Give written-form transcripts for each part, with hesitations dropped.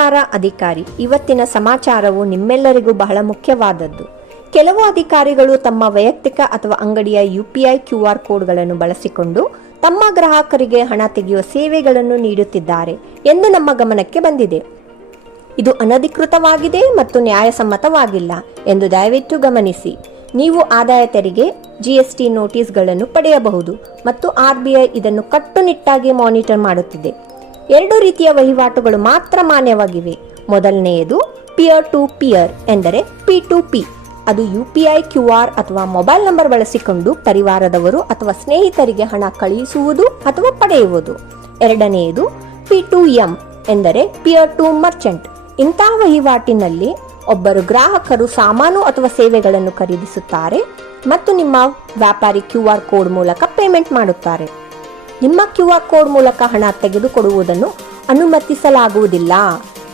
ನಮಸ್ಕಾರ ಅಧಿಕಾರಿ. ಇವತ್ತಿನ ಸಮಾಚಾರವು ನಿಮ್ಮೆಲ್ಲರಿಗೂ ಬಹಳ ಮುಖ್ಯವಾದದ್ದು. ಕೆಲವು ಅಧಿಕಾರಿಗಳು ತಮ್ಮ ವೈಯಕ್ತಿಕ ಅಥವಾ ಅಂಗಡಿಯ UPI QR ಕೋಡ್ಗಳನ್ನು ಬಳಸಿಕೊಂಡು ತಮ್ಮ ಗ್ರಾಹಕರಿಗೆ ಹಣ ತೆಗೆಯುವ ಸೇವೆಗಳನ್ನು ನೀಡುತ್ತಿದ್ದಾರೆ ಎಂದು ನಮ್ಮ ಗಮನಕ್ಕೆ ಬಂದಿದೆ. ಇದು ಅನಧಿಕೃತವಾಗಿದೆ ಮತ್ತು ನ್ಯಾಯಸಮ್ಮತವಾಗಿಲ್ಲ ಎಂದು ದಯವಿಟ್ಟು ಗಮನಿಸಿ. ನೀವು ಆದಾಯ ತೆರಿಗೆ GST ನೋಟಿಸ್ಗಳನ್ನು ಪಡೆಯಬಹುದು ಮತ್ತು RBI ಇದನ್ನು ಕಟ್ಟುನಿಟ್ಟಾಗಿ ಮಾನಿಟರ್ ಮಾಡುತ್ತಿದೆ. 2 ರೀತಿಯ ವಹಿವಾಟುಗಳು ಮಾತ್ರ ಮಾನ್ಯವಾಗಿವೆ. ಮೊದಲನೆಯದು ಪಿಯರ್ ಟು ಪಿಯರ್ ಎಂದರೆ P2P. ಅದು UPI QR ಅಥವಾ ಮೊಬೈಲ್ ನಂಬರ್ ಬಳಸಿಕೊಂಡು ಪರಿವಾರದವರು ಅಥವಾ ಸ್ನೇಹಿತರಿಗೆ ಹಣ ಕಳುಹಿಸುವುದು ಅಥವಾ ಪಡೆಯುವುದು. ಎರಡನೆಯದು P2M ಎಂದರೆ ಪಿಯರ್ ಟು ಮರ್ಚೆಂಟ್. ಇಂತಹ ವಹಿವಾಟಿನಲ್ಲಿ ಒಬ್ಬರು ಗ್ರಾಹಕರು ಸಾಮಾನು ಅಥವಾ ಸೇವೆಗಳನ್ನು ಖರೀದಿಸುತ್ತಾರೆ ಮತ್ತು ನಿಮ್ಮ ವ್ಯಾಪಾರಿ QR ಕೋಡ್ ಮೂಲಕ ಪೇಮೆಂಟ್ ಮಾಡುತ್ತಾರೆ. ನಿಮ್ಮ QR ಕೋಡ್ ಮೂಲಕ ಹಣ ತೆಗೆದುಕೊಡುವುದನ್ನು ಅನುಮತಿಸಲಾಗುವುದಿಲ್ಲ.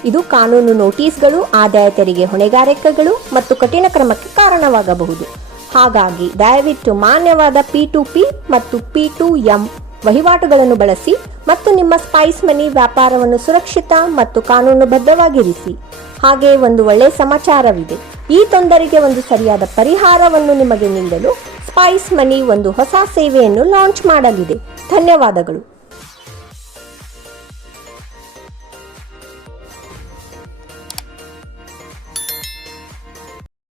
ಇದು ಕಾನೂನು ನೋಟಿಸ್ಗಳು, ಆದಾಯ ತೆರಿಗೆ ಹೊಣೆಗಾರಿಕೆಗಳು ಮತ್ತು ಕಠಿಣ ಕ್ರಮಕ್ಕೆ ಕಾರಣವಾಗಬಹುದು. ಹಾಗಾಗಿ ದಯವಿಟ್ಟು ಮಾನ್ಯವಾದ P2P ಮತ್ತು P2M ವಹಿವಾಟುಗಳನ್ನು ಬಳಸಿ ಮತ್ತು ನಿಮ್ಮ ಸ್ಪೈಸ್ ಮನಿ ವ್ಯಾಪಾರವನ್ನು ಸುರಕ್ಷಿತ ಮತ್ತು ಕಾನೂನುಬದ್ಧವಾಗಿರಿಸಿ. ಹಾಗೆ ಒಂದು ಒಳ್ಳೆಯ ಸಮಾಚಾರವಿದೆ. ಈ ತೊಂದರೆಗೆ ಒಂದು ಸರಿಯಾದ ಪರಿಹಾರವನ್ನು ನಿಮಗೆ ನೀಡಲು ಸ್ಪೈಸ್ ಮನಿ ಒಂದು ಹೊಸ ಸೇವೆಯನ್ನು ಲಾಂಚ್ ಮಾಡಲಿದೆ. ಧನ್ಯವಾದಗಳು.